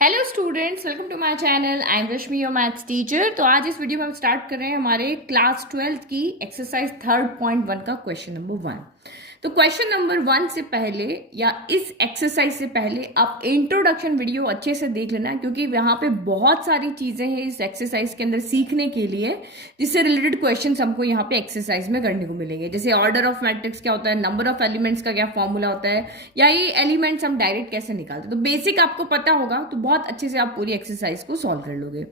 Hello students, welcome to my channel. I am Rashmi, your maths teacher. तो आज इस video में हम स्टार्ट कर रहे हैं हमारे क्लास 12th की एक्सरसाइज 3.1 का क्वेश्चन नंबर 1। तो क्वेश्चन नंबर 1 से पहले या इस एक्सरसाइज से पहले आप इंट्रोडक्शन वीडियो अच्छे से देख लेना, क्योंकि यहाँ पे बहुत सारी चीजें हैं इस एक्सरसाइज के अंदर सीखने के लिए, जिससे रिलेटेड क्वेश्चन हमको यहाँ पे एक्सरसाइज में करने को मिलेंगे। जैसे ऑर्डर ऑफ मैट्रिक्स क्या होता है, नंबर ऑफ एलिमेंट्स का क्या फॉर्मूला होता है, या ये एलिमेंट्स हम डायरेक्ट कैसे निकालते हैं। तो बेसिक आपको पता होगा तो बहुत अच्छे से आप पूरी एक्सरसाइज को सॉल्व कर लोगे।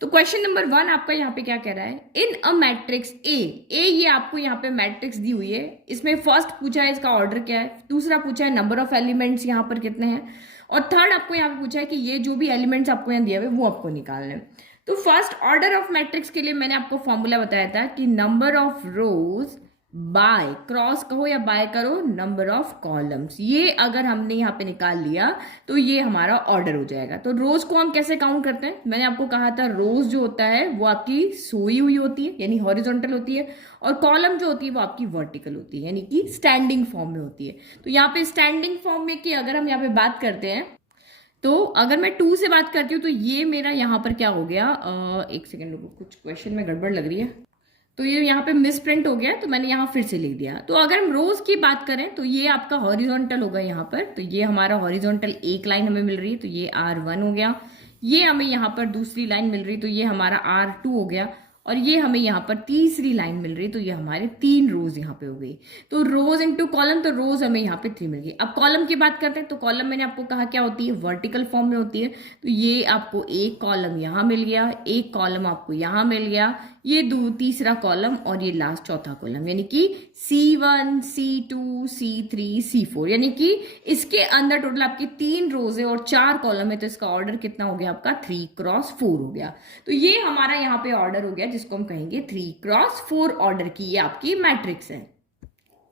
तो क्वेश्चन नंबर 1 आपका यहाँ पे क्या कह रहा है, इन अ मैट्रिक्स ए। ये आपको यहाँ पे मैट्रिक्स दी हुई है, इसमें फर्स्ट पूछा है इसका ऑर्डर क्या है, दूसरा पूछा है नंबर ऑफ एलिमेंट्स यहाँ पर कितने हैं, और थर्ड आपको यहाँ पे पूछा है कि ये जो भी एलिमेंट्स आपको यहाँ दिए हुए वो आपको निकालने हैं। तो फर्स्ट ऑर्डर ऑफ मैट्रिक्स के लिए मैंने आपको फॉर्मूला बताया था कि number of rows by, cross कहो या बाय करो, नंबर ऑफ कॉलम्स। ये अगर हमने यहाँ पे निकाल लिया तो ये हमारा ऑर्डर हो जाएगा। तो रोज को हम कैसे काउंट करते हैं, मैंने आपको कहा था रोज जो होता है वो आपकी सोई हुई होती है यानी हॉरिजॉन्टल होती है, और कॉलम जो होती है वो आपकी वर्टिकल होती है यानी कि स्टैंडिंग फॉर्म में होती है। तो यहाँ पे स्टैंडिंग फॉर्म में की अगर हम यहाँ पे बात करते हैं, तो अगर मैं 2 से बात करती हूँ तो ये मेरा यहाँ पर क्या हो गया, एक सेकेंड रुको, कुछ क्वेश्चन में गड़बड़ लग रही है, तो ये यहाँ पे मिस प्रिंट हो गया, तो मैंने यहाँ फिर से लिख दिया। तो अगर हम रोज की बात करें तो ये आपका हॉरिजॉन्टल होगा यहाँ पर, तो ये हमारा हॉरिजॉन्टल एक लाइन हमें मिल रही है, तो ये R1 हो गया। ये हमें यहाँ पर दूसरी लाइन मिल रही, तो ये हमारा R2 हो गया, और ये हमें यहाँ पर तीसरी लाइन मिल रही, तो ये हमारे 3 रोज यहाँ पे हो गई। तो रोज इनटू कॉलम, तो रोज हमें यहाँ पे 3 मिल गई। अब कॉलम की बात करते हैं, तो कॉलम मैंने आपको कहा क्या होती है, वर्टिकल फॉर्म में होती है। तो ये आपको एक कॉलम यहाँ मिल गया, एक कॉलम आपको यहाँ मिल गया, ये तीसरा कॉलम, और ये लास्ट चौथा कॉलम, यानी कि C1 C2 C3 C4, यानी कि इसके अंदर टोटल आपकी 3 रोज है और 4 कॉलम है। तो इसका ऑर्डर कितना हो गया आपका 3x4 हो गया। तो ये हमारा यहाँ पे ऑर्डर हो गया, जिसको हम कहेंगे 3x4 ऑर्डर की ये आपकी मैट्रिक्स है।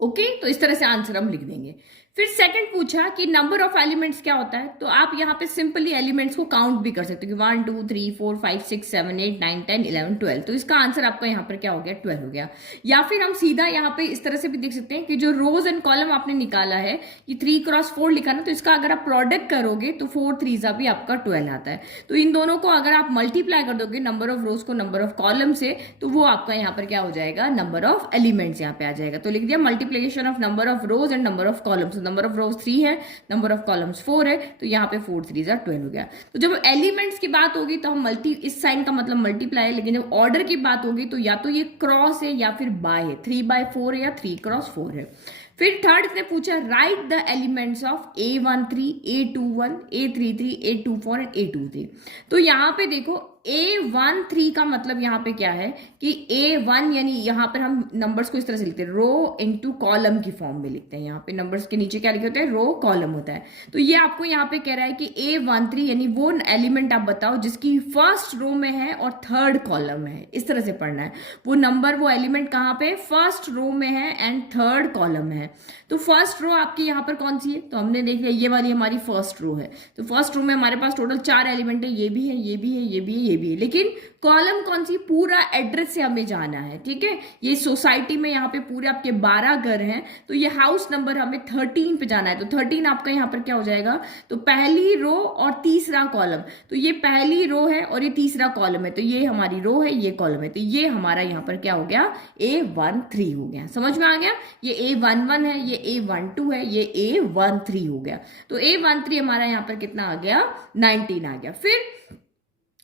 ओके, तो इस तरह से आंसर हम लिख देंगे। फिर सेकंड पूछा कि नंबर ऑफ एलिमेंट्स क्या होता है, तो आप यहाँ पे सिंपली एलिमेंट्स को काउंट भी कर सकते हो कि 1 2 3 4 5 6 7 8 9 10 11 12। तो इसका आंसर आपका यहाँ पर क्या हो गया, 12 हो गया। या फिर हम सीधा यहाँ पे इस तरह से भी देख सकते हैं कि जो रोज एंड कॉलम आपने निकाला है, ये 3x4 लिखा ना, तो इसका अगर आप प्रोडक्ट करोगे तो 4 3 भी आपका 12 आता है। तो इन दोनों को अगर आप मल्टीप्लाई कर दोगे, नंबर ऑफ रोज को नंबर ऑफ कॉलम से, तो वो आपका यहाँ पर क्या हो जाएगा, नंबर ऑफ एलिमेंट्स यहाँ पे आ जाएगा। तो लिख दिया multiplication of number of rose and number of columns. Number of रोज 3 है, नंबर ऑफ कॉलम्स 4 है, तो यहाँ पे 4 3 12 हो गया। तो जब एलिमेंट्स की बात होगी तो हम इस साइन का मतलब मल्टीप्लाई है, लेकिन जब ऑर्डर की बात होगी तो या तो ये क्रॉस है या फिर बाय है, 3/4 है या 3x4 है। फिर थर्ड इसने पूछा right the elements of A13 A21 A33 A24 and A23। तो यहाँ पे देखो A13 का मतलब यहाँ पे क्या है कि A1 यानी यहाँ पर हम नंबर्स को इस तरह से लिखते हैं, रो इनटू कॉलम की फॉर्म में लिखते हैं। यहाँ पे नंबर्स के नीचे क्या लिखे होते हैं, रो कॉलम होता है। तो ये आपको यहाँ पे कह रहा है कि A13 यानी वो एलिमेंट आप बताओ जिसकी फर्स्ट रो में है और थर्ड कॉलम में है, इस तरह से पढ़ना है। वो नंबर, वो एलिमेंट कहाँ पे, फर्स्ट रो में है एंड थर्ड कॉलम में है। तो फर्स्ट रो आपकी यहाँ पर कौन सी है, तो हमने देख लिया ये वाली हमारी फर्स्ट रो है। तो फर्स्ट रो में हमारे पास टोटल 4 एलिमेंट है, ये भी है, ये भी है, ये भी है, ये भी है। लेकिन कॉलम कौन सी, पूरा एड्रेस से हमें जाना है, ठीक है। ये सोसाइटी में यहाँ पे पूरे आपके 12 घर हैं, तो ये हाउस नंबर हमें 13 पे जाना है। तो 13 आपका यहाँ पर क्या हो जाएगा, तो पहली रो और तीसरा कॉलम, तो ये पहली रो है और ये तीसरा कॉलम है, तो ये हमारी रो है, ये कॉलम है। तो ये हमारा यहाँ पर क्या हो गया, A13 हो गया। समझ में आ गया, ये A11 है, ये A12 है, ये A13 हो गया। तो A13 हमारा यहाँ पर कितना आ गया, 19 आ गया। फिर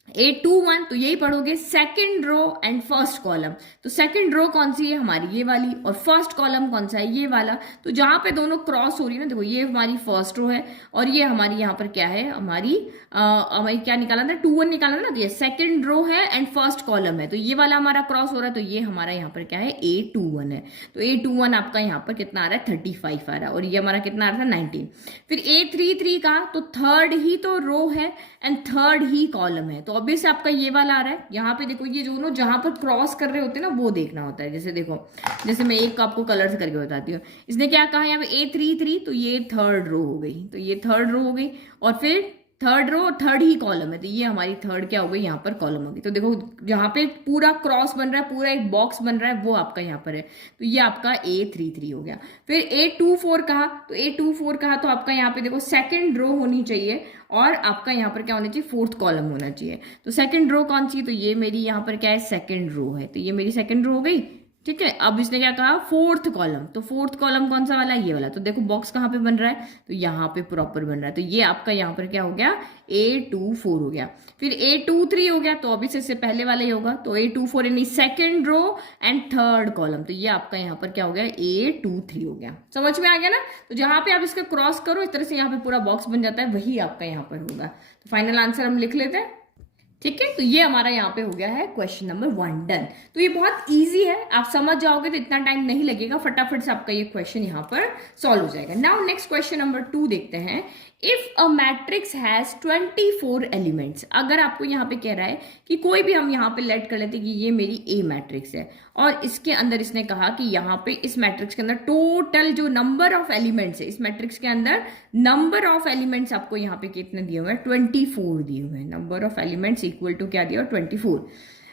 A21, तो यही पढ़ोगे second row and first column. तो सेकंड रो कौन सी है हमारी, ये वाली, और फर्स्ट कॉलम कौन सा है, ये वाला। तो जहां पे दोनों क्रॉस हो रही है ना, देखो ये हमारी फर्स्ट रो है और ये हमारी यहाँ पर क्या है, हमारी क्या निकाला था, 2 1 निकाला था ना, तो ये सेकंड रो है एंड फर्स्ट कॉलम है। तो ये वाला हमारा क्रॉस हो रहा है, तो ये हमारा यहाँ पर क्या है, A21 है। तो A21 आपका यहाँ पर कितना आ रहा है, 35 आ रहा है, और ये हमारा कितना आ रहा था, 19। फिर A33 का, तो थर्ड ही तो रो है एंड थर्ड ही कॉलम है, तो ऑब्वियस आपका ये वाला आ रहा है। यहाँ पे देखो ये दोनों जहां पर क्रॉस कर रहे होते हैं ना, वो देखना होता है। जैसे देखो, जैसे मैं एक आपको कलर से करके बताती हूँ। इसने क्या कहा यहाँ पे A33, तो ये थर्ड रो हो गई, तो ये थर्ड रो हो गई। और फिर थर्ड रो, थर्ड ही कॉलम है, तो ये हमारी थर्ड क्या हो गई यहाँ पर कॉलम होगी। तो देखो जहाँ पे पूरा क्रॉस बन रहा है, पूरा एक बॉक्स बन रहा है, वो आपका यहाँ पर है, तो ये आपका A33 हो गया। फिर A24 कहा, तो A24 कहा तो आपका यहाँ पे देखो सेकंड रो होनी चाहिए और आपका यहाँ पर क्या होना चाहिए, फोर्थ कॉलम होना चाहिए। तो सेकंड रो कौन सी, तो ये मेरी यहाँ पर क्या है, सेकंड रो है, तो ये मेरी सेकंड रो हो गई। ठीक है, अब इसने क्या कहा, फोर्थ कॉलम, तो फोर्थ कॉलम कौन सा वाला है, ये वाला। तो देखो बॉक्स कहाँ पे बन रहा है, तो यहाँ पे प्रॉपर बन रहा है, तो ये आपका यहाँ पर क्या हो गया, A24 हो गया। फिर A23 हो गया, तो अभी से इससे पहले वाला ही होगा, तो A24 यानी second row and third column, तो ये आपका यहाँ पर क्या हो गया, A23 हो गया। समझ में आ गया ना। तो जहां पे आप इसका क्रॉस करो इस तरह से यहाँ पे पूरा बॉक्स बन जाता है, वही आपका यहाँ पर होगा। तो फाइनल आंसर हम लिख लेते हैं। ठीक है, तो ये हमारा यहाँ पे हो गया है क्वेश्चन नंबर 1 डन। तो ये बहुत इजी है, आप समझ जाओगे तो इतना टाइम नहीं लगेगा, फटाफट से आपका ये क्वेश्चन यहाँ पर सॉल्व हो जाएगा। नाउ नेक्स्ट क्वेश्चन नंबर 2 देखते हैं। If a matrix has 24 elements, अगर आपको यहाँ पे कह रहा है कि कोई भी, हम यहाँ पे लेट कर लेते हैं कि ये मेरी ए मैट्रिक्स है और इसके अंदर इसने कहा कि यहाँ पे इस मैट्रिक्स के अंदर टोटल जो नंबर ऑफ एलिमेंट्स है, इस मैट्रिक्स के अंदर नंबर ऑफ एलिमेंट्स आपको यहाँ पे कितने दिए हुए हैं, 24 दिए हुए हैं। Number of elements equal to क्या दिया, 24।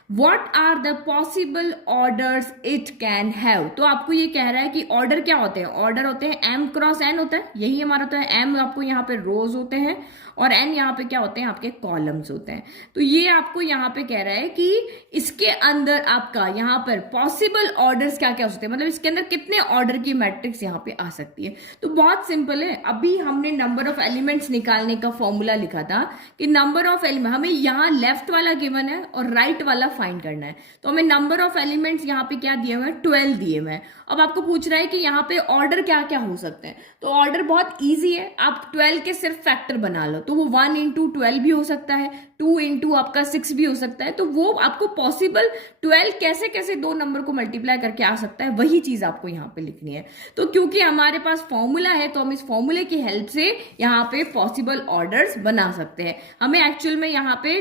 What are the possible orders it can have? तो आपको ये कह रहा है कि ऑर्डर क्या होते हैं, ऑर्डर होते हैं m क्रॉस n होता है, यही हमारा होता है। m आपको यहाँ पे रोज होते हैं और n यहाँ पे क्या होते हैं, आपके कॉलम्स होते हैं। तो ये आपको यहाँ पे कह रहा है कि इसके अंदर आपका यहाँ पर पॉसिबल ऑर्डर्स क्या क्या हो सकते हैं, मतलब इसके अंदर कितने ऑर्डर की मैट्रिक्स यहाँ पे आ सकती है। तो बहुत सिंपल है, अभी हमने नंबर ऑफ एलिमेंट्स निकालने का फॉर्मूला लिखा था कि नंबर ऑफ एलिमेंट, हमें यहाँ लेफ्ट वाला गिवन है और राइट वाला फाइंड करना है। तो हमें नंबर ऑफ एलिमेंट्स यहाँ पे क्या दिए हुए हैं, 12 दिए हुए हैं। अब आपको पूछ रहा है कि यहाँ पे ऑर्डर क्या क्या हो सकते हैं, तो ऑर्डर बहुत इजी है, आप 12 के सिर्फ फैक्टर बना लो, तो वो 1 इंटू 12 भी हो सकता है, 2 इंटू आपका 6 भी हो सकता है। तो वो आपको पॉसिबल 12 कैसे कैसे दो नंबर को मल्टीप्लाई करके आ सकता है, वही चीज आपको यहाँ पे लिखनी है। तो क्योंकि हमारे पास फॉर्मूला है, तो हम इस फॉर्मूले की हेल्प से यहाँ पे पॉसिबल ऑर्डर्स बना सकते हैं। हमें एक्चुअल में यहाँ पे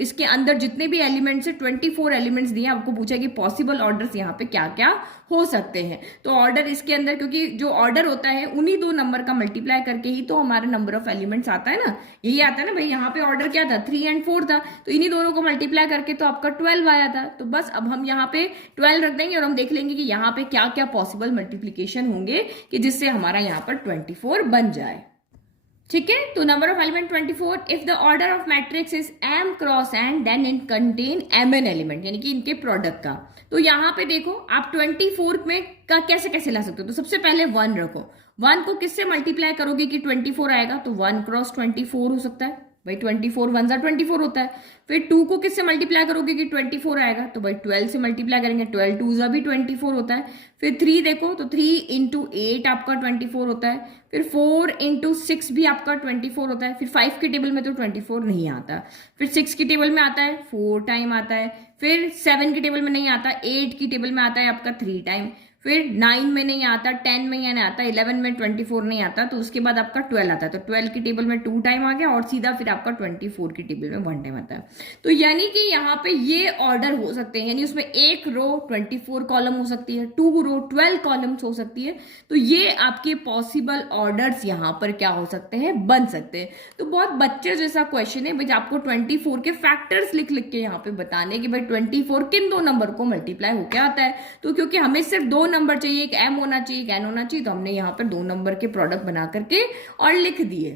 इसके अंदर जितने भी एलिमेंट्स है, 24 एलिमेंट्स दिए, आपको पूछा कि पॉसिबल ऑर्डर्स यहाँ पे क्या क्या हो सकते हैं। तो ऑर्डर इसके अंदर, क्योंकि जो ऑर्डर होता है उन्हीं दो नंबर का मल्टीप्लाई करके ही तो हमारा नंबर ऑफ एलिमेंट्स आता है ना, यही आता है ना भाई। यहाँ पे ऑर्डर क्या था, 3 और 4 था, तो इन्हीं दोनों को मल्टीप्लाई करके तो आपका 12 आया था। तो बस अब हम यहाँ पे 12 रख देंगे और हम देख लेंगे कि यहाँ पे क्या क्या पॉसिबल मल्टीप्लीकेशन होंगे कि जिससे हमारा यहाँ पर 24 बन जाए। ठीक है, तो number of element 24। If the order of matrix is m cross n then it contain mn element, यानी कि इनके प्रोडक्ट का। तो यहाँ पे देखो आप 24 में का कैसे कैसे ला सकते हो। तो सबसे पहले 1 रखो, 1 को किससे मल्टीप्लाई करोगे कि 24 आएगा, तो 1 क्रॉस 24 हो सकता है भाई, 24 1 जा 24 होता है। फिर 2 को किससे मल्टीप्लाई करोगे कि 24 आएगा, तो भाई 12 से मल्टीप्लाई करेंगे, 12 2 जा भी 24 होता है। फिर 3 देखो, तो 3 इंटू 8 आपका 24 होता है। फिर 4 इंटू 6 भी आपका 24 होता है। फिर 5 की टेबल में तो 24 नहीं आता, फिर 6 की टेबल में आता है 4 टाइम आता है। फिर 7 की टेबल में नहीं आता, 8 की टेबल में आता है आपका 3 टाइम। फिर 9 में नहीं आता, 10 में नहीं आता, 11 में 24 नहीं आता, तो उसके बाद आपका 12 आता है। तो 12 की टेबल में 2 टाइम आ गया और सीधा फिर आपका 24 की टेबल में 1 टाइम आता है। तो यानी कि यहाँ पे ये ऑर्डर हो सकते हैं, यानी उसमें एक रो 24 कॉलम हो सकती है, 2 रो 12 कॉलम्स हो सकती है। तो ये आपके पॉसिबल ऑर्डर्स यहाँ पर क्या हो सकते हैं, बन सकते हैं। तो बहुत बच्चे जैसा क्वेश्चन है भाई, आपको 24 के फैक्टर्स लिख लिख के यहाँ पे बताने कि भाई 24 किन दो नंबर को मल्टीप्लाई होकर आता है। तो क्योंकि हमें सिर्फ 2 नंबर चाहिए, एक m होना चाहिए, एक n होना चाहिए, तो हमने यहाँ पर 2 नंबर के प्रोडक्ट बना करके और लिख दिए।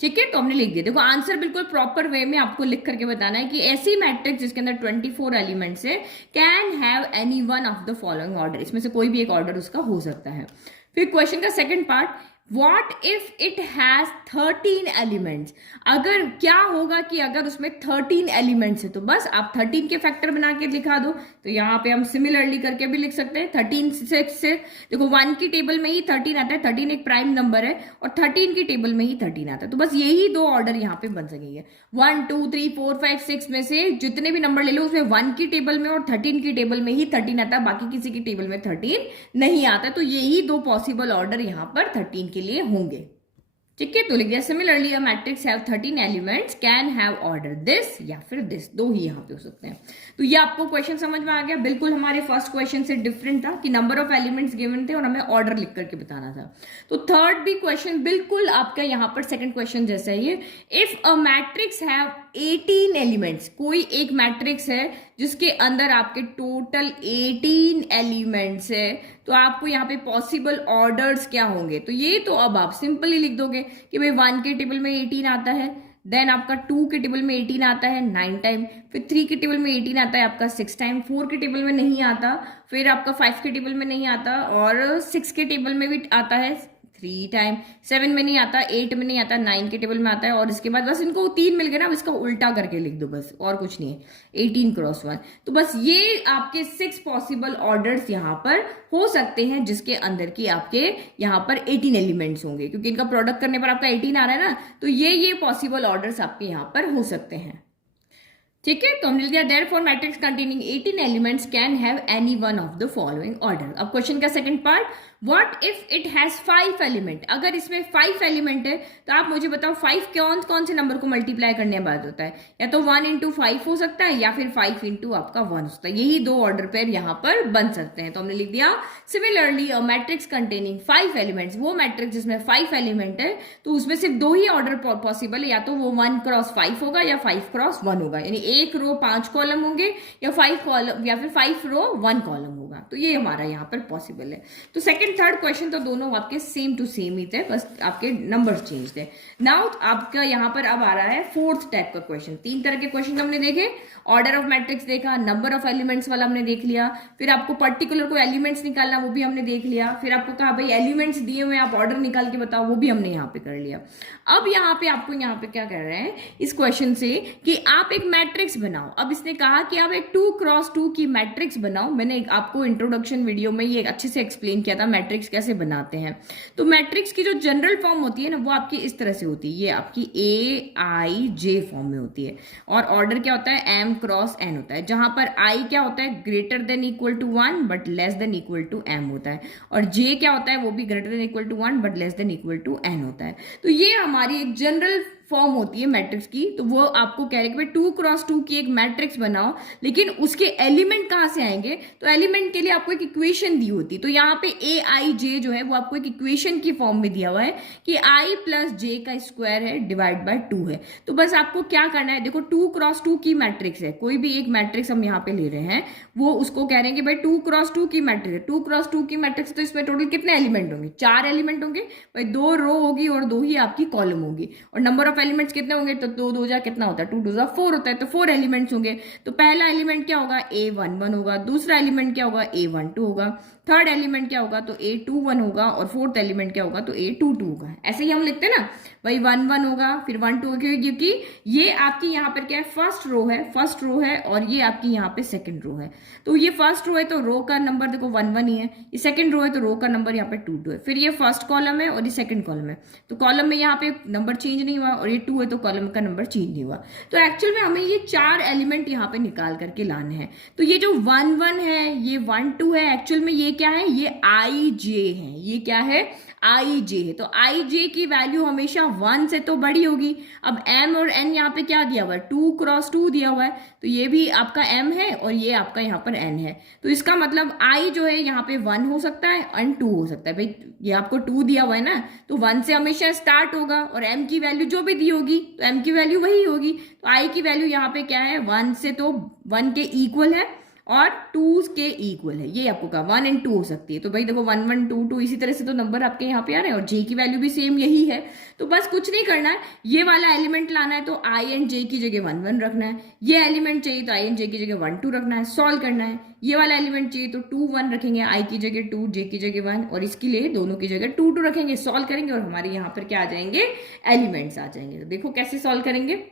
ठीक है, तो हमने लिख दिया। देखो आंसर बिल्कुल प्रॉपर वे में आपको लिख करके बताना है कि ऐसी मैट्रिक्स जिसके अंदर 24 एलिमेंट्स है, can have any one of the following order, इसमें से कोई भी एक ऑर्डर उसका हो सकता है। फिर क्वेश्चन का second part, What if it has 13 elements, अगर क्या होगा कि अगर उसमें 13 एलिमेंट्स है, तो बस आप 13 के फैक्टर बना के दिखा दो। तो यहाँ पे हम सिमिलरली करके भी लिख सकते हैं 13 से देखो 1 की टेबल में ही 13 आता है, 13 एक प्राइम नंबर है और 13 की टेबल में ही 13 आता है। तो बस यही दो ऑर्डर यहाँ पे बन सकेंगे। 1 2 3 4 5 6 में से जितने भी नंबर ले लो उसमें 1 की टेबल में और 13 की टेबल में ही 13 आता है, बाकी किसी की टेबल में 13 नहीं आता। तो यही दो पॉसिबल ऑर्डर यहाँ पर 13 के लिए होंगे। ठीक है, तो लिख दिया similarly a matrix have 13 elements can have order this या फिर दिस, दो ही यहाँ पे हो सकते हैं। तो ये आपको क्वेश्चन समझ में आ गया, बिल्कुल हमारे फर्स्ट क्वेश्चन से डिफरेंट था कि नंबर ऑफ एलिमेंट्स गिवन थे और हमें ऑर्डर लिख करके बताना था। तो थर्ड भी क्वेश्चन बिल्कुल आपका यहाँ पर सेकंड क्वेश्चन जैसा ही है। If a matrix have 18 elements, कोई एक मैट्रिक्स है जिसके अंदर आपके टोटल 18 एलिमेंट्स है, तो आपको यहाँ पे पॉसिबल ऑर्डर्स क्या होंगे, तो ये तो अब आप सिंपल ही लिख दोगे कि भाई 1 के टेबल में 18 आता है, देन आपका 2 के टेबल में 18 आता है 9 टाइम, फिर 3 के टेबल में 18 आता है आपका 6 टाइम, 4 के टेबल में नहीं आता, फिर आपका 5 के टेबल में नहीं आता, और 6 के टेबल में भी आता है 3 टाइम, 7 में नहीं आता, 8 में नहीं आता, 9 के टेबल में आता है, और इसके बाद बस इनको 3 मिल गए ना, इसका उल्टा करके लिख दो बस, और कुछ नहीं है, 18 क्रॉस 1। तो बस ये आपके 6 पॉसिबल ऑर्डर्स यहाँ पर हो सकते हैं जिसके अंदर की आपके यहाँ पर 18 एलिमेंट्स होंगे, क्योंकि इनका प्रोडक्ट करने पर आपका 18 आ रहा है ना, तो ये पॉसिबल ऑर्डर्स आपके यहाँ पर हो सकते हैं। ठीक है, तो हमने लिख दिया therefore matrix containing 18 elements can have any one of the following order. अब क्वेश्चन का second part, what if it has 5 element, अगर इसमें 5 एलिमेंट है तो आप मुझे बताओ 5 कौन से नंबर को मल्टीप्लाई करने के बाद होता है, या तो 1 इंटू 5 हो सकता है या फिर 5 इंटू आपका 1 हो सकता है, यही दो ऑर्डर पेयर यहाँ पर बन सकते हैं। तो हमने लिख दिया similarly a matrix containing 5 elements, वो मैट्रिक्स जिसमें 5 एलिमेंट है तो उसमें सिर्फ दो ही ऑर्डर पॉसिबल है, या तो वो 1 क्रॉस 5 होगा या 5 क्रॉस 1 होगा, यानी एक रो 5 कॉलम होंगे या 5 कॉलम या फिर 5 रो 1 कॉलम होगा, तो ये हमारा यहाँ पर पॉसिबल है। तो सेकंड थर्ड क्वेश्चन तो दोनों आपके सेम टू सेम ही थे, बस आपके नंबर्स चेंज थे। नाउ आपका यहाँ पर अब आ रहा है फोर्थ टाइप का क्वेश्चन। 3 तरह के क्वेश्चन हमने देखे, ऑर्डर ऑफ मैट्रिक्स देखा, नंबर ऑफ एलिमेंट्स वाला हमने देख लिया, फिर आपको पर्टिकुलर को एलिमेंट्स निकालना वो भी हमने देख लिया, फिर आपको कहा भाई एलिमेंट्स दिए हुए आप ऑर्डर निकाल के बताओ, वो भी हमने यहाँ पे कर लिया। अब यहाँ पे आपको यहाँ पे क्या कर रहे हैं इस क्वेश्चन से कि आप एक मैट्रिक्स बनाओ। अब इसने कहा कि आप एक 2 क्रॉस 2 की मैट्रिक्स बनाओ। मैंने आपको इंट्रोडक्शन वीडियो में ये अच्छे से एक्सप्लेन किया था मैट्रिक्स कैसे बनाते हैं। तो मैट्रिक्स की जो जनरल फॉर्म होती है ना वो आपकी इस तरह से होती है, ये आपकी AIJ फॉर्म में होती है, और ऑर्डर क्या होता है M क्रॉस N होता है, जहां पर I क्या होता है greater than equal to 1 but less than equal to M होता है, और J क्या होता है वो भी greater than equal to 1 but less than equal to N होता है। तो ये हमारी एक जनरल फॉर्म होती है मैट्रिक्स की। तो वो आपको कह रहे हैं कि भाई 2 क्रॉस 2 की एक मैट्रिक्स बनाओ, लेकिन उसके एलिमेंट कहाँ से आएंगे, तो एलिमेंट के लिए आपको एक इक्वेशन दी होती है। तो यहाँ पे AIJ जो है वो आपको एक इक्वेशन की फॉर्म में दिया हुआ है कि I प्लस J का स्क्वायर है डिवाइड बाय 2 है। तो बस आपको क्या करना है, देखो 2 क्रॉस 2 की मैट्रिक्स है, कोई भी एक मैट्रिक्स हम यहाँ पे ले रहे हैं, वो उसको कह रहे हैं कि भाई 2 क्रॉस 2 की मैट्रिक्स है। 2 क्रॉस 2 की मैट्रिक्स, तो इसमें टोटल कितने एलिमेंट होंगे, 4 एलिमेंट होंगे भाई, 2 रो होगी और 2 ही आपकी कॉलम होगी, और नंबर ऑफ एलिमेंट्स कितने होंगे, तो 2 2 जा कितना होता है, 2 2 जा 4 होता है, तो 4 एलिमेंट्स होंगे। तो पहला एलिमेंट क्या होगा, A11 होगा, दूसरा एलिमेंट क्या होगा, A12 होगा, थर्ड एलिमेंट क्या होगा तो A21 होगा, और फोर्थ एलिमेंट क्या होगा तो A22 होगा। ऐसे ही हम लिखते हैं ना भाई 1 1 होगा फिर 1 2 होगा, क्योंकि ये आपकी यहाँ पर क्या है फर्स्ट रो है और ये आपकी यहाँ पे सेकंड रो है। तो ये फर्स्ट रो है तो रो का नंबर देखो 1 1 ही है, ये सेकंड रो है तो रो का नंबर यहाँ पे 2 2 है, फिर ये फर्स्ट कॉलम है और ये सेकंड कॉलम है, तो कॉलम में यहाँ पे नंबर चेंज नहीं हुआ, और ये 2 है तो कॉलम का नंबर चेंज नहीं हुआ। तो एक्चुअल में हमें ये 4 एलिमेंट यहाँ पे निकाल करके लाने हैं। तो ये जो 1 1 है, ये 1 2 है, एक्चुअल में ये क्या है, ये IJ है, ये क्या है IJ है। तो IJ की वैल्यू हमेशा 1 से तो बड़ी होगी। अब M और N यहाँ पे क्या दिया हुआ है, 2 क्रॉस 2 दिया हुआ है, तो ये भी आपका M है और ये आपका यहाँ पर N है। तो इसका मतलब I जो है यहाँ पे 1 हो सकता है और 2 हो सकता है। भाई ये आपको 2 दिया हुआ है ना, तो 1 से हमेशा स्टार्ट होगा, और M की वैल्यू जो भी दी होगी तो M की वैल्यू वही होगी। तो I की वैल्यू यहाँ पे क्या है, 1 से तो 1 के इक्वल है और 2 के इक्वल है, ये आपको कहा 1 और 2 हो सकती है। तो भाई देखो 1 1 2 2 इसी तरह से तो नंबर आपके यहाँ पे आ रहे हैं, और J की वैल्यू भी सेम यही है। तो बस कुछ नहीं करना है, ये वाला एलिमेंट लाना है तो I एंड J की जगह 1 1 रखना है, ये एलिमेंट चाहिए तो I एंड J की जगह 1 2 रखना है, सॉल्व करना है। ये वाला एलिमेंट चाहिए तो 2 1 रखेंगे, I की जगह 2 J की जगह 1, और इसके लिए दोनों की जगह 2 2 रखेंगे, सॉल्व करेंगे, और हमारे यहाँ पर क्या आ जाएंगे, एलिमेंट्स आ जाएंगे। तो देखो कैसे सॉल्व करेंगे,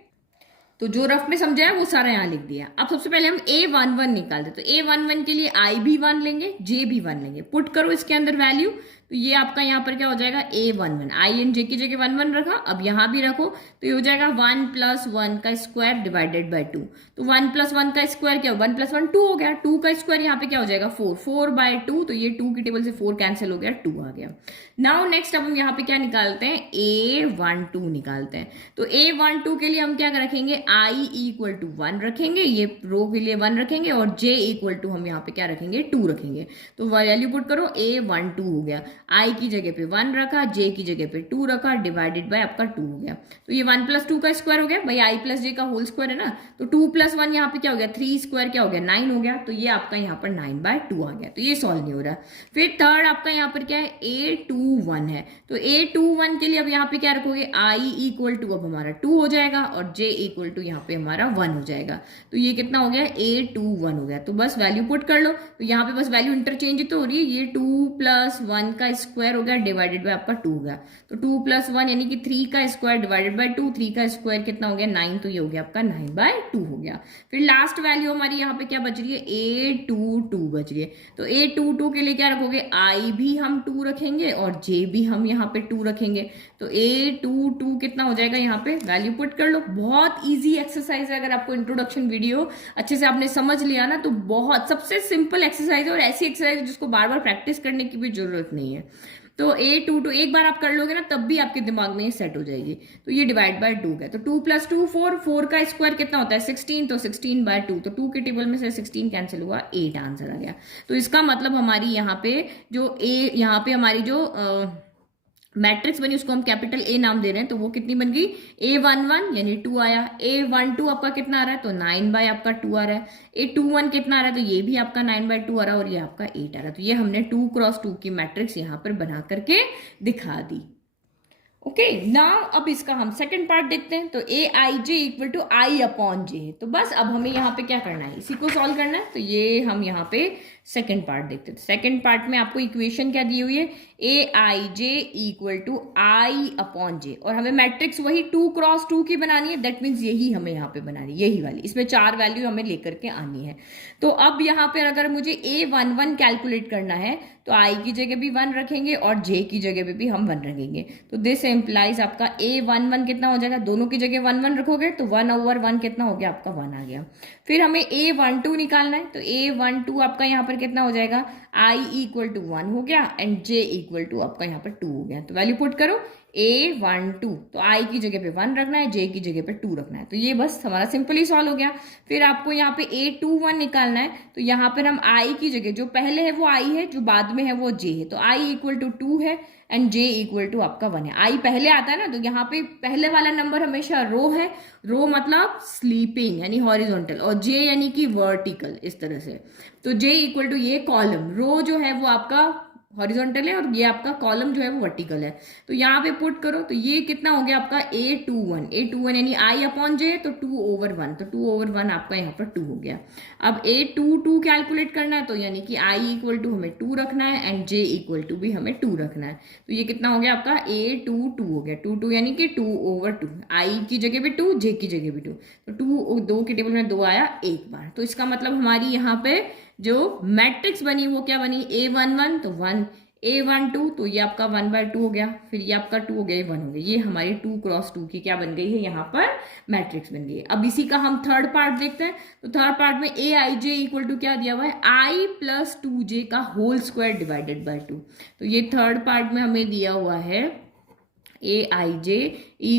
तो जो रफ में समझाया वो सारा यहाँ लिख दिया। अब सबसे पहले हम A11 निकाल दे, तो A11 के लिए I भी 1 लेंगे, J भी 1 लेंगे, पुट करो इसके अंदर वैल्यू, तो ये आपका यहाँ पर क्या हो जाएगा A11, आई एंड जे की जगह 1 1 रखा, अब यहाँ भी रखो तो ये हो जाएगा 1 + 1 का स्क्वायर डिवाइडेड बाय 2। तो 1 + 1 का स्क्वायर क्या हो, 1 + 1 2 हो गया, 2 का स्क्वायर यहाँ पे क्या हो जाएगा 4, 4/2, तो ये 2 की टेबल से 4 कैंसिल हो गया, 2 आ गया। नाउ नेक्स्ट अब हम यहाँ पे क्या निकालते हैं, A12 निकालते हैं। तो A12 के लिए हम क्या रखेंगे, I = 1 रखेंगे, ये रो के लिए 1 रखेंगे, और J = हम यहाँ पे क्या रखेंगे 2 रखेंगे। तो वैल्यू पुट करो, A12 हो गया, I की जगह पे 1 रखा, J की जगह पे 2 रखा, डिवाइडेड बाय आपका 2 हो गया। तो ये 1 + 2 का स्क्वायर हो गया भाई, I + J का होल स्क्वायर है ना, तो 2 + 1 यहाँ पे क्या हो गया 3 स्क्वायर क्या हो गया 9 हो गया, तो ये आपका यहाँ पर 9/2 आ गया। तो ये सॉल्व नहीं हो रहा। फिर थर्ड आपका यहाँ पर क्या है, A21 है, तो A21 के लिए अब यहाँ पे क्या रखोगे, I = अब हमारा 2 हो जाएगा, और J = यहाँ पे हमारा 1 हो जाएगा। तो ये कितना हो गया, A21 हो गया। तो बस वैल्यू पुट कर लो, तो यहाँ पे बस वैल्यू इंटरचेंज तो हो रही है, ये 2 + 1 का स्क्वायर हो गया डिवाइडेड बाय आपका 2 हो गया। तो 2 + 1 यानी कि 3 का स्क्वायर डिवाइडेड बाय 2, 3 का स्क्वायर कितना हो गया 9, तो ये हो गया आपका 9/2 हो गया। फिर लास्ट वैल्यू हमारी यहाँ पे क्या बच रही है, A22 बच रही है। तो A22 के लिए क्या रखोगे, I भी हम 2 रखेंगे और J भी हम यहाँ पे 2 रखेंगे। तो A22 कितना हो जाएगा, यहाँ पे वैल्यू पुट कर लो। बहुत इजी एक्सरसाइज है, अगर आपको इंट्रोडक्शन वीडियो अच्छे से आपने समझ लिया ना, तो बहुत सबसे सिंपल एक्सरसाइज है, और ऐसी एक्सरसाइज जिसको बार बार प्रैक्टिस करने की भी जरूरत नहीं है। तो A22 एक बार आप कर लोगे ना, तब भी आपके दिमाग में ये सेट हो जाएगी। तो ये डिवाइड बाय 2 है, तो 2 + 2 4, 4 का स्क्वायर कितना होता है 16, तो 16/2, तो 2 के टेबल में से 16 कैंसिल हुआ, 8 आंसर आ गया। तो इसका मतलब हमारी यहाँ पे जो यहाँ पे हमारी जो मैट्रिक्स बनी उसको हम कैपिटल A नाम दे रहे हैं, तो वो कितनी बन गई, A11 यानी 2 आया। A12 आपका कितना आ रहा है, तो 9 आपका 2 आ रहा है। A21 कितना आ रहा है, तो ये भी आपका 9/2 आ रहा है, और ये आपका 8 आ रहा है। तो ये हमने 2 × 2 की मैट्रिक्स यहाँ पर बना करके दिखा दी। ओके, नाउ अब इसका हम सेकंड पार्ट देखते हैं। तो Aij = I/J है। तो बस अब हमें यहाँ पे क्या करना है, इसी को सॉल्व करना है। तो ये हम यहाँ पे सेकंड पार्ट देखते हैं। सेकंड पार्ट में आपको इक्वेशन क्या दी हुई है, Aij = I/J, और हमें मैट्रिक्स वही 2 × 2 की बनानी है। दैट मीन्स यही हमें यहाँ पे बनानी है, यही वाली, इसमें 4 वैल्यू हमें लेकर के आनी है। तो अब यहाँ पे अगर मुझे A11 कैलकुलेट करना है, तो I की जगह भी 1 रखेंगे और J की जगह पे भी हम 1 रखेंगे। तो दिस एम्प्लाइज आपका A11 कितना हो जाएगा, दोनों की जगह 1 1 रखोगे तो 1/1 कितना हो गया आपका 1 आ गया। फिर हमें A12 निकालना है, तो A12 आपका यहाँ पर कितना हो जाएगा, I = 1 हो गया, एंड J = आपका यहाँ पर 2 हो गया। तो वैल्यू पुट करो, A12, तो I की जगह पे 1 रखना है, J की जगह पे 2 रखना है। तो ये बस हमारा सिंपली सॉल्व हो गया। फिर आपको यहाँ पे A21 निकालना है, तो यहाँ पर हम I की जगह, जो पहले है वो I है, जो बाद में है वो J है। तो I = 2 है एंड J = आपका 1 है। I पहले आता है ना, तो यहाँ पे पहले वाला नंबर हमेशा रो है, रो मतलब स्लीपिंग यानी हॉरिजॉन्टल, और J यानी कि वर्टिकल, इस तरह से। तो J = ये कॉलम, रो जो है वो आपका हॉरिजॉन्टल है, और ये आपका कॉलम जो है वो वर्टिकल है। तो यहाँ पे पुट करो, तो ये कितना हो गया आपका A21 यानी I/J, तो 2/1, तो 2/1 आपका यहाँ पर 2 हो गया। अब A22 कैलकुलेट करना है, तो यानी कि I = हमें 2 रखना है एंड J = भी हमें 2 रखना है। तो ये कितना हो गया आपका A22 हो गया, 2 यानी कि 2/2, I की जगह पे 2, J की जगह भी 2, तो 2 के टेबल में 2 आया एक बार। तो इसका मतलब हमारी यहाँ पे जो मैट्रिक्स बनी वो क्या बनी, A11 तो 1, A12 तो ये आपका 1/2 हो गया, फिर ये आपका 2 हो गया, ये 1 हो गया। ये हमारी 2 × 2 की क्या बन गई है, यहाँ पर मैट्रिक्स बन गई है। अब इसी का हम थर्ड पार्ट देखते हैं। तो थर्ड पार्ट में Aij = क्या दिया हुआ है, I + 2j का होल स्क्वायर डिवाइडेड बाय 2। तो ये थर्ड पार्ट में हमें दिया हुआ है Aij =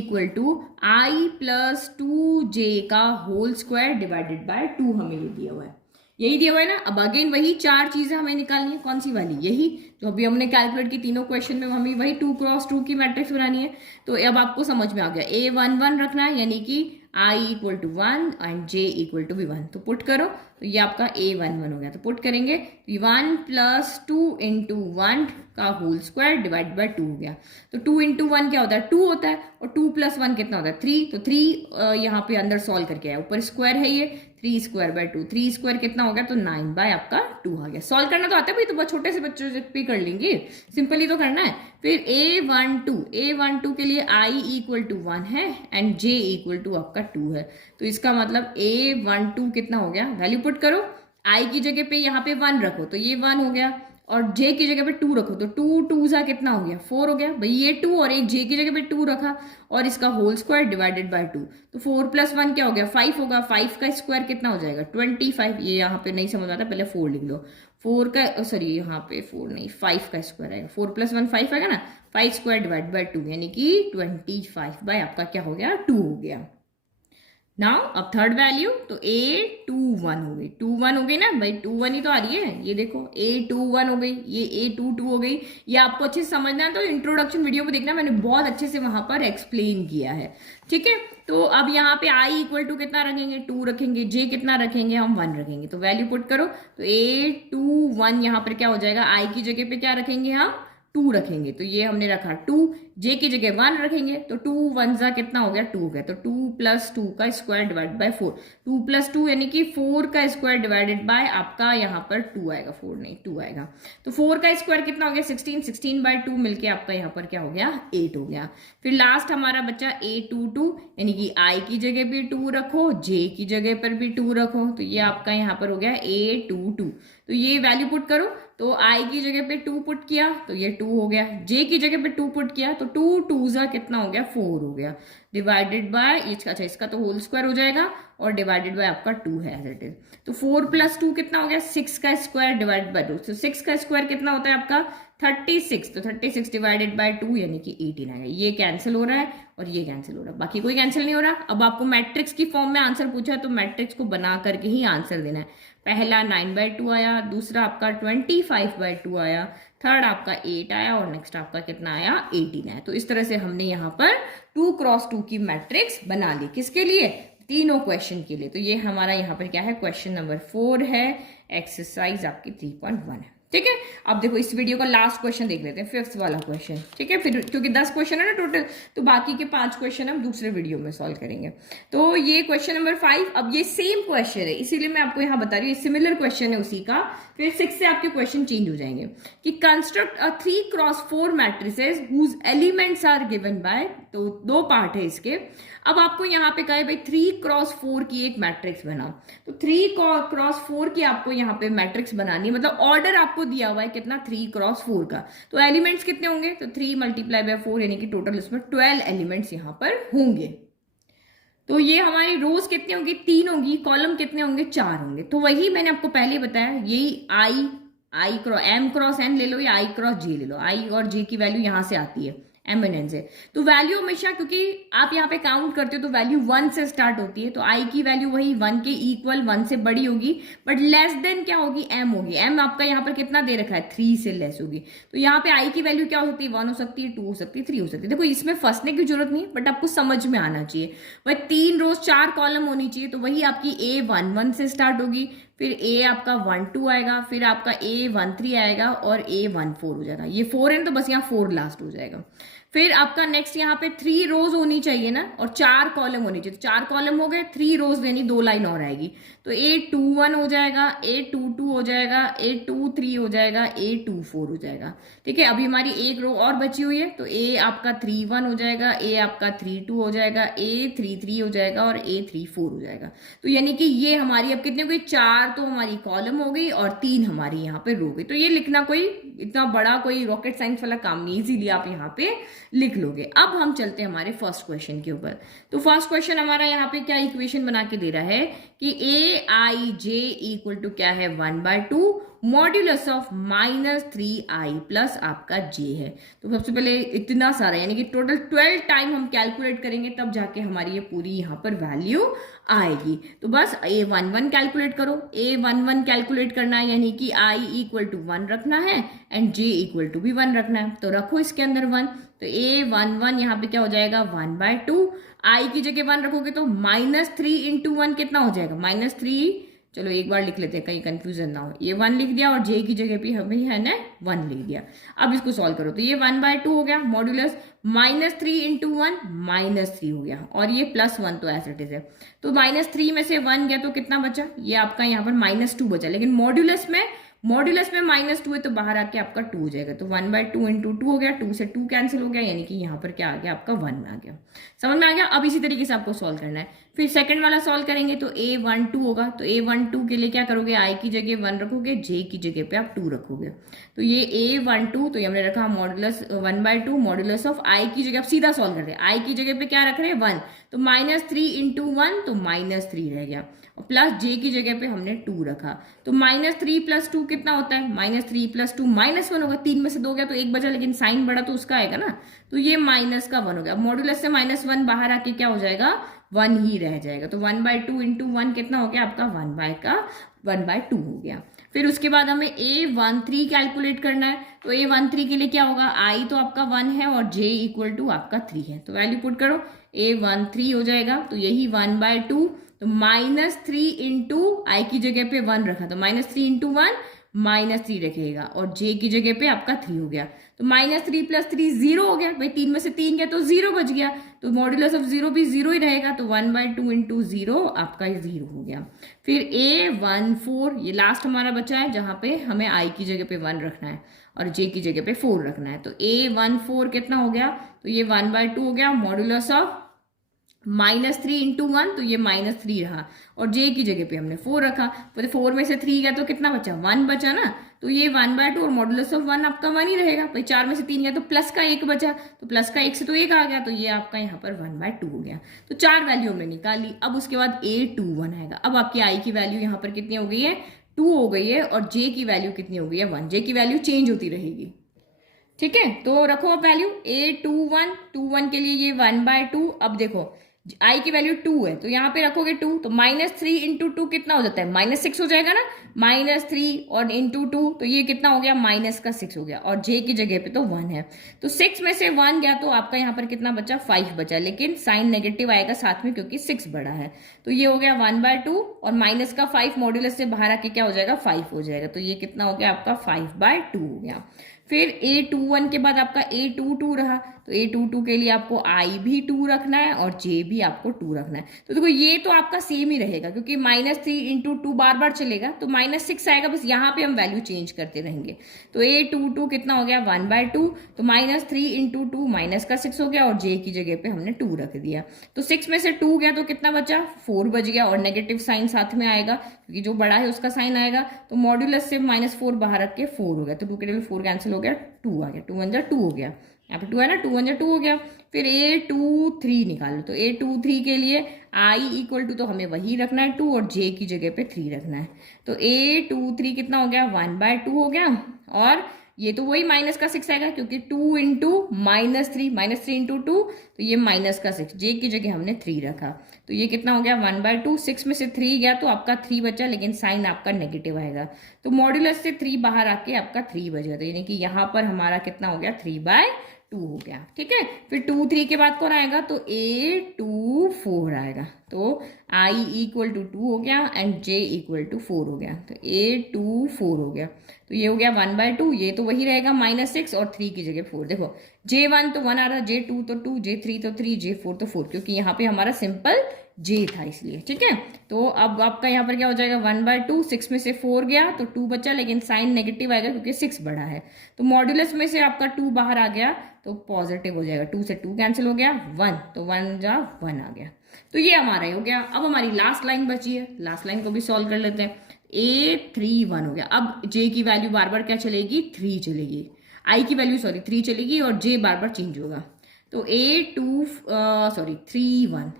I + 2j का होल स्क्वायर डिवाइडेड बाय 2 हमें ये दिया हुआ है, यही दिया हुआ है ना। अब अगेन वही 4 चीजें हमें निकालनी है, कौन सी वाली, यही जो अभी हमने कैलकुलेट की तीनों क्वेश्चन में, हमें वही 2 × 2 की मैट्रिक्स बनानी है। तो अब आपको समझ में आ गया, A11 रखना है यानी कि I = 1 एंड J = भी 1। तो पुट करो, तो ये आपका A11 हो गया। तो पुट करेंगे, 1 + 2 × 1 का होल स्क्वायर डिवाइड बाय 2 हो गया। तो 2 × 1 क्या होता है, 2 होता है, और 2 + 1 कितना होता है 3। तो 3 यहाँ पे अंदर सॉल्व करके आया, ऊपर स्क्वायर है ये, 3² 2, 3² कितना हो गया, तो 9 आपका 2 आ गया। सॉल्व करना तो आता है भाई, तो बहुत छोटे से बच्चों से भी कर लेंगे, सिंपली तो करना है। फिर A12 के लिए I = 1 है एंड J = आपका 2 है। तो इसका मतलब A12 कितना हो गया, वैल्यू पुट करो, I की जगह पे यहाँ पे 1 रखो, तो ये 1 हो गया। और जे की जगह पे 2 रखो तो 2 2 सा कितना हो गया 4 हो गया भाई, ये 2 और एक जे की जगह पे 2 रखा और इसका होल स्क्वायर डिवाइडेड बाय 2, तो 4 + 1 क्या हो गया 5 होगा, 5 का स्क्वायर कितना हो जाएगा 25। ये यहाँ पे नहीं समझ आता, पहले 4 लिख लो, 4 का सॉरी यहाँ पे 4 नहीं 5 का स्क्वायर आएगा, 4 + 1 5 आएगा ना, 5 स्क्वायर डिवाइड बाय 2 यानी कि 25 बाय आपका क्या हो गया 2 हो गया। नाउ अब थर्ड वैल्यू तो A21 हो गई, 21 हो गई ना भाई, 21 ही तो आ रही है, ये देखो A21 हो गई, ये A22 हो गई। ये आपको अच्छे से समझना है तो इंट्रोडक्शन वीडियो को देखना, मैंने बहुत अच्छे से वहां पर एक्सप्लेन किया है, ठीक है। तो अब यहाँ पे I = कितना रखेंगे 2 रखेंगे, J कितना रखेंगे हम 1 रखेंगे, तो वैल्यू पुट करो तो A21 यहाँ पर क्या हो जाएगा, I की जगह पे क्या रखेंगे हम 2 रखेंगे, तो ये हमने रखा 2, जे की जगह 1 रखेंगे तो 2 1 जा कितना हो गया 2 हो गया, तो 2 + 2 का स्क्वायर डिवाइड बाय 4, 2 + 2 यानी कि 4 का स्क्वायर डिवाइडेड बाय आपका यहाँ पर 2 आएगा, 4 नहीं 2 आएगा, तो 4 का स्क्वायर कितना हो गया 16, 16 बाय 2 मिलके आपका यहाँ पर क्या हो गया 8 हो गया। फिर लास्ट हमारा बच्चा A22 यानी कि I की जगह भी 2 रखो, J की जगह पर भी 2 रखो, तो ये आपका यहाँ पर हो गया A22, तो ये वैल्यू पुट करो तो I की जगह पे 2 पुट किया तो ये 2 हो गया, J की जगह पे 2 पुट किया तो 2 2 जा कितना हो गया 4 हो गया, डिवाइडेड बाय अच्छा इसका तो होल स्क्वायर हो जाएगा और डिवाइडेड बाय आपका 2 है एज इट इज, तो 4 + 2 कितना हो गया 6 का स्क्वायर डिवाइडेड बाय 2, तो 6 का स्क्वायर कितना होता है आपका 36, तो 36 डिवाइडेड बाय 2 यानी कि 18 आएगा। ये कैंसिल हो रहा है और ये कैंसिल हो रहा है, बाकी कोई कैंसिल नहीं हो रहा। अब आपको मैट्रिक्स की फॉर्म में आंसर पूछा है तो मैट्रिक्स को बना करके ही आंसर देना है। पहला 9/2 आया, दूसरा आपका 25/2 आया, थर्ड आपका 8 आया और नेक्स्ट आपका कितना आया 18 आया। तो इस तरह से हमने यहाँ पर 2 × 2 की मैट्रिक्स बना ली, किसके लिए तीनों क्वेश्चन के लिए। तो ये हमारा यहाँ पर क्या है क्वेश्चन नंबर 4 है, एक्सरसाइज आपकी 3.1 है, ठीक है। अब देखो इस वीडियो का लास्ट क्वेश्चन देख लेते हैं, 5th वाला क्वेश्चन, ठीक है। फिर क्योंकि 10 क्वेश्चन है ना टोटल, तो बाकी के 5 क्वेश्चन हम दूसरे वीडियो में सॉल्व करेंगे। तो ये क्वेश्चन नंबर 5, अब ये सेम क्वेश्चन है इसीलिए मैं आपको यहाँ बता रही हूँ, सिमिलर क्वेश्चन है उसी का। फिर 6 से आपके क्वेश्चन चेंज हो जाएंगे कि construct a 3 × 4 matrices whose elements are given by, तो 2 पार्ट है इसके। अब आपको यहाँ पे कहे भाई 3 × 4 की एक मैट्रिक्स बनाओ, तो 3 × 4 की आपको यहाँ पे मैट्रिक्स बनानी है, मतलब ऑर्डर आपको दिया हुआ है कितना 3 × 4 का, तो एलिमेंट्स कितने होंगे तो 3 × 4 यानी कि टोटल इसमें 12 एलिमेंट्स यहाँ पर होंगे। तो ये हमारी रोज कितनी होंगी 3 होंगी, कॉलम कितने होंगे 4 होंगे। तो वही मैंने आपको पहले बताया, यही m × n ले लो या I × j ले लो, I और j की वैल्यू यहाँ से आती है m और n से। तो वैल्यू हमेशा, क्योंकि आप यहाँ पे काउंट करते हो तो वैल्यू 1 से स्टार्ट होती है, तो I की वैल्यू वही 1 के इक्वल 1 से बड़ी होगी, बट लेस देन क्या होगी m होगी। m आपका यहाँ पर कितना दे रखा है 3 से लेस होगी, तो यहाँ पे I की वैल्यू क्या हो सकती है 1 हो सकती है, 2 हो सकती है, 3 हो सकती है। देखो इसमें फंसने की जरूरत नहीं है, बट आपको समझ में आना चाहिए। वही 3 रोज 4 कॉलम होनी चाहिए, तो वही आपकी A11 से स्टार्ट होगी, फिर A आपका 12 आएगा, फिर आपका A13 आएगा और A14 हो जाएगा। ये 4 है तो बस यहाँ 4 लास्ट हो जाएगा। फिर आपका नेक्स्ट यहाँ पे 3 रोज होनी चाहिए ना, और 4 कॉलम होनी चाहिए, तो 4 कॉलम हो गए, 3 रोज यानी 2 लाइन और आएगी, तो A21 हो जाएगा, A22 हो जाएगा, A23 हो जाएगा, A24 हो जाएगा, ठीक है। अभी हमारी एक रो और बची हुई है, तो A आपका 31 हो जाएगा, A आपका 32 हो जाएगा, A33 हो जाएगा और A34 हो जाएगा। तो यानी कि ये हमारी अब कितनी हो गई 4 तो हमारी कॉलम हो गई और 3 हमारी यहाँ पे रो गई। तो ये लिखना कोई इतना बड़ा कोई रॉकेट साइंस वाला काम नहीं, इजीली आप यहाँ पे लिख लोगे। अब हम चलते हैं हमारे फर्स्ट क्वेश्चन के ऊपर। तो फर्स्ट क्वेश्चन हमारा यहाँ पे क्या इक्वेशन बना के दे रहा है कि Aij = क्या है 1/2 मॉड्यूलस ऑफ -3i प्लस आपका j है। तो सबसे पहले इतना सारा यानी कि टोटल 12 टाइम हम कैलकुलेट करेंगे, तब जाके हमारी ये पूरी यहाँ पर वैल्यू आएगी। तो बस A11 कैलकुलेट करो, A11 कैलकुलेट करना है यानी कि I = 1 रखना है एंड j = भी 1 रखना है, तो रखो इसके अंदर 1। तो A11 यहाँ पे क्या हो जाएगा 1/2, I की जगह 1 रखोगे तो -3 × 1 कितना हो जाएगा -3, चलो एक बार लिख लेते हैं कहीं कंफ्यूजन ना हो। ये 1 लिख दिया और j की जगह भी हमें है ना 1 लिख दिया। अब इसको सॉल्व करो तो ये 1/2 हो गया, मॉड्यूलस -3 × 1 -3 हो गया, और ये +1 तो ऐसे इट इज है। तो -3 में से 1 गया तो कितना बचा, ये आपका यहाँ पर -2 बचा, लेकिन मॉड्यूलस में मॉड्यूलस में -2 है तो बाहर आके आपका 2 हो जाएगा, तो 1/2 इंटू 2 हो गया, 2 से 2 कैंसिल हो गया, यानी कि यहाँ पर क्या आ गया आपका 1 आ गया। समझ में आ गया। अब इसी तरीके से आपको सॉल्व करना है। फिर सेकंड वाला सॉल्व करेंगे तो A12 होगा, तो A12 के लिए क्या करोगे, I की जगह 1 रखोगे, J की जगह पे आप 2 रखोगे। तो ये A12 तो ये हमने रखा मॉड्यूलस 1/2 मॉड्यूलस ऑफ I की जगह, आप सीधा सॉल्व कर रहे हैं, I की जगह पे क्या रख रहे हैं 1, तो -3 इंटू 1 तो -3 रह गया, और प्लस J की जगह पे हमने 2 रखा, तो -3 + 2 कितना होता है, -3 + 2 -1 होगा, 3 में से 2 गया तो 1 बचा, लेकिन साइन बड़ा तो उसका आएगा ना, तो ये -1 हो गया। मॉड्यूलस से -1 बाहर आके क्या हो जाएगा, 1 ही रह जाएगा, तो 1/2 इंटू 1 कितना हो गया आपका 1/2 हो गया। फिर उसके बाद हमें A13 कैलकुलेट करना है, तो A13 के लिए क्या होगा, I तो आपका 1 है और J = आपका 3 है, तो वैल्यू पुट करो, A13 हो जाएगा, तो यही 1/2, तो -3 इंटू I की जगह पे 1 रखा, तो -3 इंटू 1 -3 रखेगा, और J की जगह पे आपका 3 हो गया, तो -3 + 3 0 हो गया भाई, 3 में से 3 गया तो 0 बच गया, तो मॉड्यूलस ऑफ 0 भी 0 ही रहेगा, तो 1/2 इंटू 0 आपका 0 हो गया। फिर A14 ये लास्ट हमारा बचा है, जहां पे हमें I की जगह पे 1 रखना है और J की जगह पे 4 रखना है, तो A14 कितना हो गया, तो ये 1/2 हो गया, मॉड्यूलस ऑफ -3 इंटू 1 तो ये -3 रहा, और J की जगह पे हमने 4 रखा, तो 4 में से 3 गया तो कितना बचा, 1 बचा ना, तो ये 1/2 और मॉड्यूलस ऑफ 1 आपका 1 ही रहेगा भाई, 4 में से 3 गया तो प्लस का 1 बचा, तो प्लस का 1 से तो 1 आ गया, तो ये आपका यहाँ पर 1/2 हो गया। तो 4 वैल्यू हमने निकाली। अब उसके बाद A21 आएगा, अब आपकी I की वैल्यू यहाँ पर कितनी हो गई है, 2 हो गई है, और J की वैल्यू कितनी हो गई है, 1। J की वैल्यू चेंज होती रहेगी, ठीक है, तो रखो आप वैल्यू A21 के लिए ये 1/2। अब देखो I की वैल्यू 2 है, तो यहाँ पे रखोगे 2, तो -3 इंटू 2 कितना हो जाता है, -6 हो जाएगा ना, -3 और इंटू 2 तो ये कितना हो गया, -6 हो गया, और J की जगह पे तो 1 है, तो 6 में से 1 गया तो आपका यहाँ पर कितना बचा, 5 बचा, लेकिन साइन नेगेटिव आएगा साथ में क्योंकि 6 बड़ा है, तो ये हो गया 1/2, और माइनस का 5 मॉड्यूलस से बाहर आके क्या हो जाएगा, 5 हो जाएगा, तो ये कितना हो गया आपका 5/2 हो गया। फिर A21 के बाद आपका A22 रहा, तो A22 के लिए आपको I भी 2 रखना है और J भी आपको 2 रखना है। तो देखो ये तो आपका सेम ही रहेगा क्योंकि -3 इंटू 2 बार बार चलेगा, तो -6 आएगा, बस यहाँ पे हम वैल्यू चेंज करते रहेंगे। तो A22 कितना हो गया 1/2, तो -3 इंटू 2 माइनस का 6 हो गया और J की जगह पे हमने 2 रख दिया। तो 6 में से 2 गया तो कितना बचा, 4 बच गया, और नेगेटिव साइन साथ में आएगा क्योंकि जो बड़ा है उसका साइन आएगा, तो मॉड्यूलस से -4 बाहर रख के 4 हो गया, तो 2 के टेबल 4 कैंसिल हो गया, 2 आ गया, 2 1 2 हो गया, यहाँ पे 2 है ना, 2 1 2 हो गया। फिर A23 निकालो, तो A23 के लिए I = तो हमें वही रखना है 2 और J की जगह पे 3 रखना है, तो A23 कितना हो गया 1/2 हो गया, और ये तो वही माइनस का 6 आएगा क्योंकि 2 इंटू -3 इंटू 2 तो ये माइनस का 6, J की जगह हमने 3 रखा, तो ये कितना हो गया 1/2, 6 में से 3 गया तो आपका 3 बचा, लेकिन साइन आपका नेगेटिव आएगा, तो मॉड्यूलस से 3 बाहर आके आपका 3 बच गया, तो यानी कि यहाँ पर हमारा कितना हो गया 3/2 हो गया। ठीक है, फिर 2 3 के बाद कौन आएगा, तो A24 आएगा, तो I = 2 हो गया एंड J = 4 हो गया, तो A24 हो गया, तो ये हो गया 1/2, ये तो वही रहेगा -6 और 3 की जगह 4। देखो J1 तो 1 आ रहा, J2 तो 2, J3 तो 3, J4 तो 4, क्योंकि यहाँ पे हमारा सिंपल J था इसलिए। ठीक है, तो अब आपका यहाँ पर क्या हो जाएगा 1/2, 6 में से 4 गया तो 2 बचा, लेकिन साइन नेगेटिव आएगा क्योंकि 6 बड़ा है, तो मॉड्यूलस में से आपका 2 बाहर आ गया तो पॉजिटिव हो जाएगा, 2 से 2 कैंसिल हो गया, 1 तो 1 जा 1 आ गया, तो ये हमारा हो गया। अब हमारी लास्ट लाइन बची है, लास्ट लाइन को भी सॉल्व कर लेते हैं। A31 हो गया, अब J की वैल्यू बार बार क्या चलेगी 3 चलेगी, I की वैल्यू 3 चलेगी और J बार बार चेंज होगा, तो A31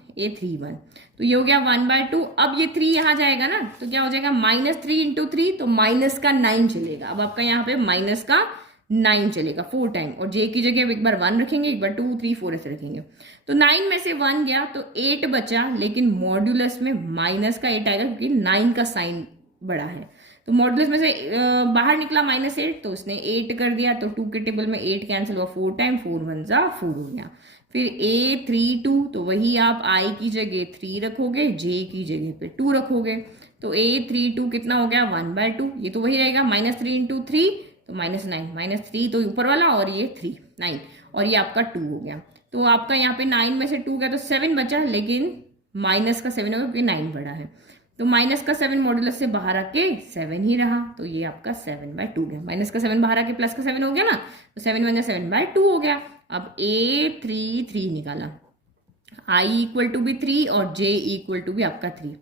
तो ये हो गया 1/2। अब ये 3 यहाँ जाएगा ना तो क्या हो जाएगा -3 इंटू 3 तो माइनस का 9 चलेगा, अब आपका यहाँ पे माइनस का 9 चलेगा 4 टाइम, और J की जगह एक बार 1 रखेंगे, एक बार 2 3 4 ऐसे रखेंगे, तो 9 में से 1 गया तो 8 बचा, लेकिन मॉड्यूलस में माइनस का 8 आएगा क्योंकि 9 का साइन बड़ा है, तो मॉड्यूलस में से बाहर निकला -8 तो उसने 8 कर दिया, तो 2 के टेबल में 8 कैंसिल हुआ, 4 टाइम 4 1 जा 4 हो गया। फिर A32 तो वही आप I की जगह 3 रखोगे, J की जगह पे 2 रखोगे, तो A32 कितना हो गया 1/2, ये तो वही रहेगा -3 इंटू 3 तो -9, -3 तो ऊपर वाला और ये 3 9 और ये आपका 2 हो गया, तो आपका यहाँ पे 9 में से 2 गया तो 7 बचा, लेकिन माइनस का 7 होगा क्योंकि 9 बड़ा है, तो माइनस का 7 मॉड्यूलस से बाहर आके 7 ही रहा, तो ये आपका 7/2 गया। माइनस का 7 बाहर आके प्लस का 7 हो गया ना, तो 7 वन 7/2 हो गया। अब A3 निकाला, I इक्वल टू भी 3 और J इक्वल टू भी आपका 3,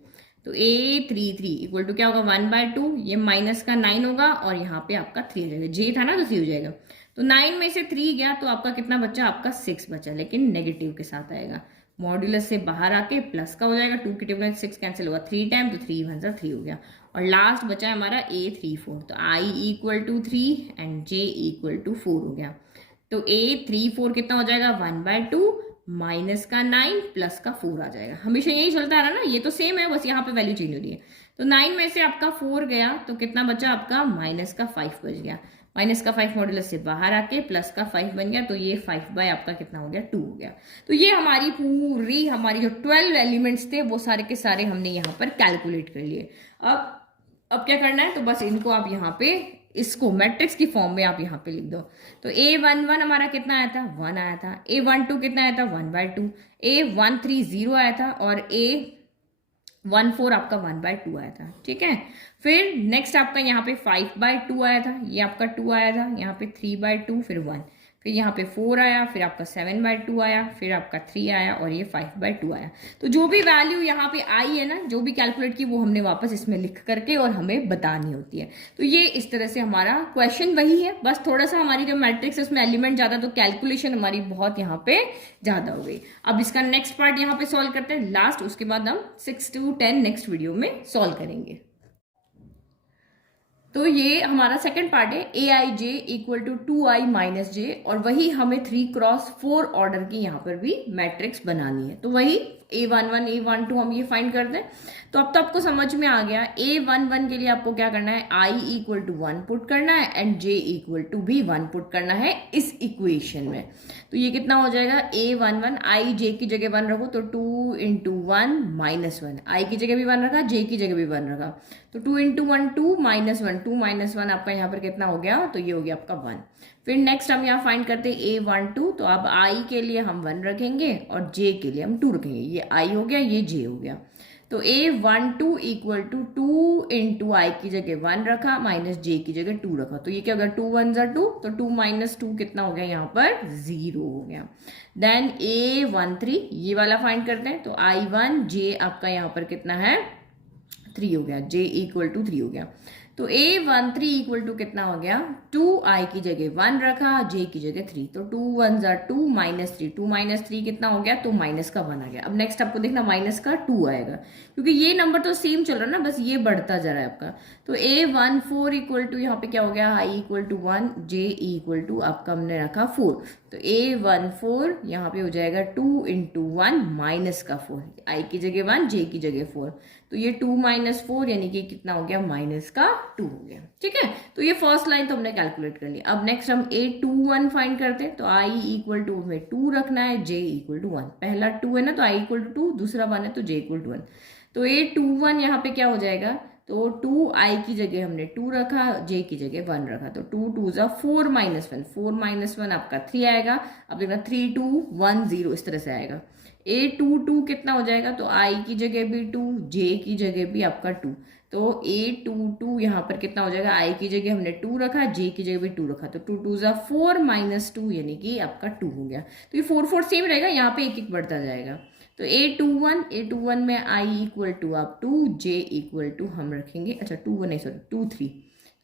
तो A3 इक्वल टू क्या होगा 1/2, ये माइनस का 9 होगा और यहाँ पे आपका 3 हो जाएगा, J था ना तो 3 हो जाएगा। तो 9 में से 3 गया तो आपका कितना बचा, आपका 6 बचा, लेकिन नेगेटिव के साथ आएगा। मॉड्यूलस से बाहर आके प्लस का हो जाएगा, 2 के टेबल में 6 कैंसिल होगा 3 टाइम, तो 3 वन 3 हो गया। और लास्ट बचा है हमारा A34, तो I equal to 3 and J equal to 4 हो गया। तो A34 कितना हो जाएगा 1/2 माइनस का 9 प्लस का 4 आ जाएगा। हमेशा यही चलता रहा ना, ये तो सेम है, बस यहाँ पे वैल्यू चेंज हो रही है। तो 9 में से आपका 4 गया तो कितना बचा आपका माइनस का 5 बच गया। माइनस का 5 मॉड्यूलस से बाहर आके प्लस का 5 बन गया, तो ये 5 आपका कितना हो गया 2 हो गया। तो ये हमारी जो 12 एलिमेंट्स थे वो सारे के सारे हमने यहाँ पर कैलकुलेट कर लिए। अब क्या करना है, तो बस इनको आप यहाँ पे इसको मैट्रिक्स की फॉर्म में आप यहाँ पे लिख दो। तो A11 हमारा कितना आया था 1 आया था, A12 कितना आया था 1/2, A130 आया था और A14 आपका 1/2 आया था। ठीक है, फिर नेक्स्ट आपका यहाँ पे 5/2 आया था, ये आपका 2 आया था, यहाँ पे 3/2, फिर 1, फिर यहाँ पे 4 आया, फिर आपका 7/2 आया, फिर आपका 3 आया और ये 5/2 आया। तो जो भी वैल्यू यहाँ पे आई है ना, जो भी कैलकुलेट की वो हमने वापस इसमें लिख करके और हमें बतानी होती है। तो ये इस तरह से हमारा क्वेश्चन वही है, बस थोड़ा सा हमारी जो मैट्रिक्स है उसमें एलिमेंट ज़्यादा, तो कैलकुलेशन हमारी बहुत यहाँ पे ज़्यादा हो गई। अब इसका नेक्स्ट पार्ट यहाँ पे सॉल्व करते हैं लास्ट, उसके बाद हम 6 to 10 नेक्स्ट वीडियो में सॉल्व करेंगे। तो ये हमारा सेकंड पार्ट है, Aij equal to 2i minus j, और वही हमें 3x4 ऑर्डर की यहाँ पर भी मैट्रिक्स बनानी है। तो वही A11 A12 हम ये फाइंड करते हैं। तो अब तो आपको समझ में आ गया, A11 के लिए आपको क्या करना है, I इक्वल टू 1 पुट करना है एंड J इक्वल टू भी 1 पुट करना है इस इक्वेशन में। तो ये कितना हो जाएगा A11, I J की जगह 1 रखो तो 2 × 1 -1, I की जगह भी 1 रखा, J की जगह भी 1 रखा, तो 2 × 1 2 -1, 2 -1 आपका यहाँ पर कितना हो गया, तो ये हो गया आपका 1। फिर नेक्स्ट हम यहाँ फाइंड करते हैं A12, तो अब I के लिए हम 1 रखेंगे और J के लिए हम 2 रखेंगे, ये I हो गया, ये J हो गया। तो A12 इक्वल टू 2 × I की जगह 1 रखा माइनस J की जगह 2 रखा, तो ये क्या हो गया 2 1 2, तो 2 - 2 कितना हो गया यहाँ पर 0 हो गया। देन A13 ये वाला फाइंड करते हैं, तो I1 J आपका यहाँ पर कितना है 3 हो गया, J इक्वल टू 3 हो गया। तो A13 इक्वल टू कितना हो गया, 2i की जगह 1 रखा, J की जगह 3, तो 2 1 2 -3, 2 -3 कितना हो गया, तो माइनस का 1 आ गया। अब नेक्स्ट आपको देखना माइनस का 2 आएगा, क्योंकि ये नंबर तो सेम चल रहा है ना, बस ये बढ़ता जा रहा है आपका। तो A14 इक्वल टू यहाँ पे क्या हो गया, I equal to 1, J equal to आपका हमने रखा 4, तो A14 यहाँ पे हो जाएगा 2 × 1 माइनस का 4, I की जगह 1 J की जगह 4, तो ये 2 - 4 यानी कि कितना हो गया माइनस का 2 हो गया। ठीक है, तो ये फर्स्ट लाइन तो हमने कैलकुलेट कर लिया। अब नेक्स्ट हम A21 फाइंड करते हैं, तो I इक्वल टू में 2 रखना है, J इक्वल टू 1, पहला 2 है ना तो I इक्वल टू 2, दूसरा 1 है तो J इक्वल टू 1, तो A21 यहाँ पे क्या हो जाएगा, तो 2i की जगह हमने 2 रखा, J की जगह 1 रखा, तो 2 2 4 -1, 4 -1 आपका 3 आएगा। अब देखना 3 2 1 0 इस तरह से आएगा। A22 कितना हो जाएगा, तो I की जगह भी 2, J की जगह भी आपका 2, तो A22 यहाँ पर कितना हो जाएगा, I की जगह हमने 2 रखा, J की जगह भी 2 रखा, तो 2 2 4 -2 यानी कि आपका 2 हो गया। तो ये 4 4 सेम रहेगा, यहाँ पे एक एक बढ़ता जाएगा। तो A21 में I इक्वल टू आप 2, J इक्वल टू हम रखेंगे, अच्छा 2 1 नहीं सॉरी 2 3,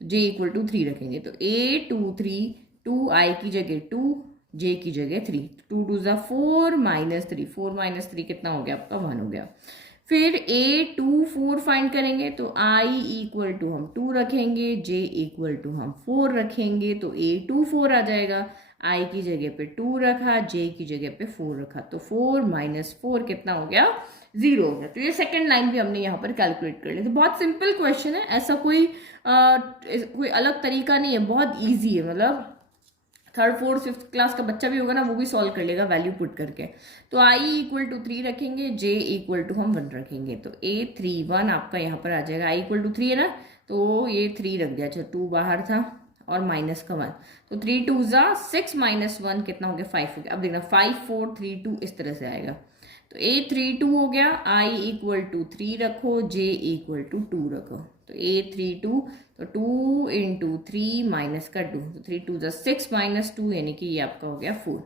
J इक्वल टू 3 रखेंगे, तो A23 2i की जगह 2, J की जगह 3, 2 2 4 -3, 4 -3 कितना हो गया आपका 1 हो गया। फिर A24 फाइंड करेंगे, तो I इक्वल टू हम 2 रखेंगे, J इक्वल टू हम 4 रखेंगे, तो A24 आ जाएगा। I की जगह पे 2 रखा, J की जगह पे 4 रखा, तो 4 - 4 कितना हो गया 0 हो गया। तो ये सेकंड लाइन भी हमने यहाँ पर कैलकुलेट कर ली। तो बहुत सिंपल क्वेश्चन है, ऐसा कोई अलग तरीका नहीं है, बहुत ईजी है, मतलब 3rd 4th 5th क्लास का बच्चा भी होगा ना वो भी सॉल्व कर लेगा वैल्यू पुट करके। तो I इक्वल टू 3 रखेंगे, J इक्वल टू हम 1 रखेंगे, तो A31 आपका यहाँ पर आ जाएगा। I इक्वल टू 3 है ना, तो ये 3 रख दिया, अच्छा 2 बाहर था और माइनस का 1, तो 3 2 6 -1 कितना हो गया 5 हो गया। अब देखना 5 4 3 2 इस तरह से आएगा। तो A32 हो गया, I इक्वल टू 3 रखो, J इक्वल टू 2 रखो। तो A32 तो 2 इंटू 3 माइनस का 2, तो 3 2 6 माइनस 2 यानी कि ये आपका हो गया 4।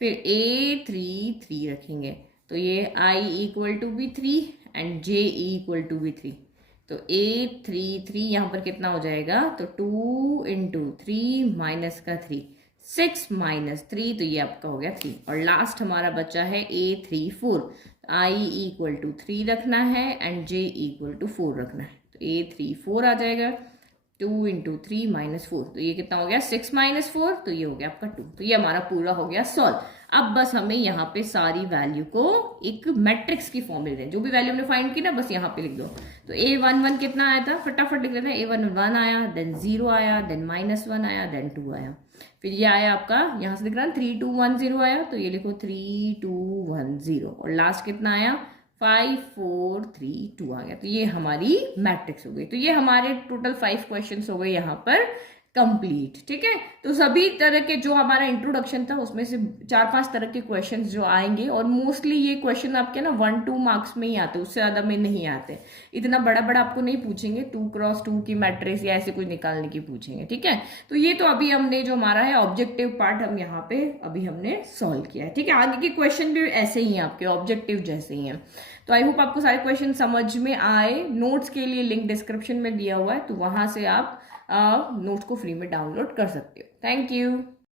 फिर A33 रखेंगे, तो ये I इक्वल टू भी 3 एंड J इक्वल टू भी 3। तो A33 यहाँ पर कितना हो जाएगा, तो 2 इंटू 3 माइनस का 3, 6 माइनस 3, तो ये आपका हो गया 3। और लास्ट हमारा बचा है A34, I इक्वल टू 3 रखना है एंड J इक्वल टू 4 रखना है। तो A34 आ जाएगा 2 इंटू 3 माइनस 4, तो ये कितना हो गया 6 माइनस 4, तो ये हो गया आपका 2। तो ये हमारा पूरा हो गया सॉल्व। अब बस हमें यहाँ पे सारी वैल्यू को एक मैट्रिक्स की फॉर्म में दें, जो भी वैल्यू हमने फाइंड की ना बस यहाँ पे लिख दो। तो A11 कितना आया था, फटाफट लिख लेते हैं। A11 आया, देन 0 आया, देन -1 आया, देन 2 आया, फिर ये आया आपका यहाँ से दिख रहा है 3210 आया, तो ये लिखो 3210, और लास्ट कितना आया 5432 आ गया। तो ये हमारी मैट्रिक्स हो गई। तो ये हमारे टोटल 5 क्वेश्चंस हो गए यहाँ पर कंप्लीट। ठीक है, तो सभी तरह के जो हमारा इंट्रोडक्शन था उसमें से 4-5 तरह के क्वेश्चंस जो आएंगे, और मोस्टली ये क्वेश्चन आपके ना 1-2 मार्क्स में ही आते, उससे ज़्यादा में नहीं आते। इतना बड़ा बड़ा आपको नहीं पूछेंगे, 2x2 की मैट्रिक्स या ऐसे कुछ निकालने की पूछेंगे। ठीक है, तो ये तो अभी हमने जो हमारा है ऑब्जेक्टिव पार्ट हम यहाँ पे अभी हमने सॉल्व किया है। ठीक है, आगे के क्वेश्चन भी ऐसे ही हैं, आपके ऑब्जेक्टिव जैसे ही हैं। तो आई होप आपको सारे क्वेश्चन समझ में आए। नोट्स के लिए लिंक डिस्क्रिप्शन में दिया हुआ है, तो वहां से आप नोट्स को फ्री में डाउनलोड कर सकते हो। Thank you.